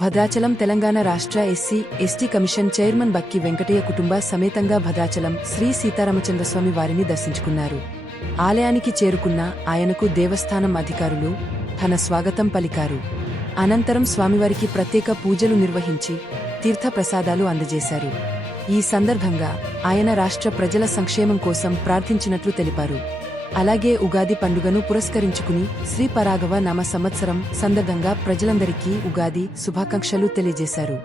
భద్రాచలం తెలంగాణ రాష్ట్ర SC, ST commission chairman బక్కి వెంకటయ్య కుటుంబ సమేతంగా భద్రాచలం శ్రీ సీతారామచంద్రస్వామి వారిని దర్శించుకున్నారు. ఆలయానికి చేరుకున్న ఆయనకు దేవస్థానం అధికారులు ఘన స్వాగతం పలికారు. అనంతరం స్వామివారికి ప్రత్యేక పూజలు నిర్వహించి తీర్థ ప్రసాదాలు అందజేశారు. ఈ సందర్భంగా ఆయన రాష్ట్ర ప్రజల సంక్షేమం కోసం ప్రార్థించినట్లు తెలిపారు. అలాగే ఉగాది పండుగను పురస్కరించుకుని శ్రీ పరాగవ నామ సంవత్సరం సందర్భంగా ప్రజలందరికీ ఉగాది శుభాకాంక్షలు తెలియజేశారు.